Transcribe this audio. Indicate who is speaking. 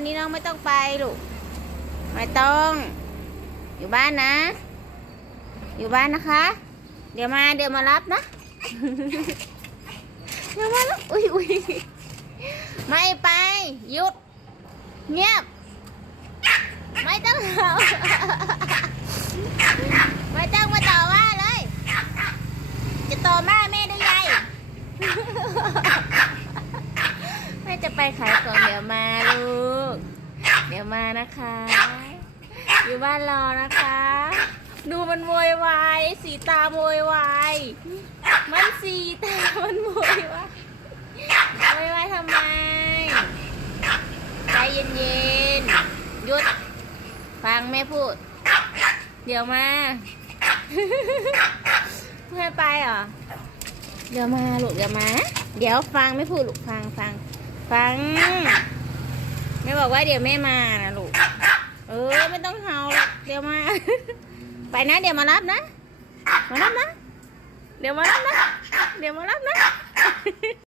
Speaker 1: วันนี้น้องไม่ต้องไปลูก ไม่ต้อง อยู่บ้านนะ อยู่บ้านนะคะ เดี๋ยวมาเดี๋ยวมารับนะเดี๋ยวมาแล้วอุ้ยอุ้ยไม่ไป หยุด เงียบ ไม่ต้องเห่า ไม่ต้องมาต่อว่าเลย จะต่อว่าแม่ได้ไง แม่จะ ไปขายของเดี๋ยวมาลูก เดี๋ยวมานะคะ อยู่บ้านรอนะคะ ดูมันโวยวายสีตาโวยวายมันสีตามันโวยวายโวยวายทำไมใจเย็นๆหยุดฟังแม่พูด เดี๋ยวมาเพื่อไปเหรอเดี๋ยวมาลูกเดี๋ยวมา เดี๋ยวฟังไม่พูดลูกฟังฟัง ฟัง แม่บอกว่าเดี๋ยวแม่มานะลูก เออไม่ต้องเห่าหรอกเดี๋ยวมา ไปนะ เดี๋ยวมารับนะ มารับนะ เดี๋ยวมารับนะ เดี๋ยวมารับนะ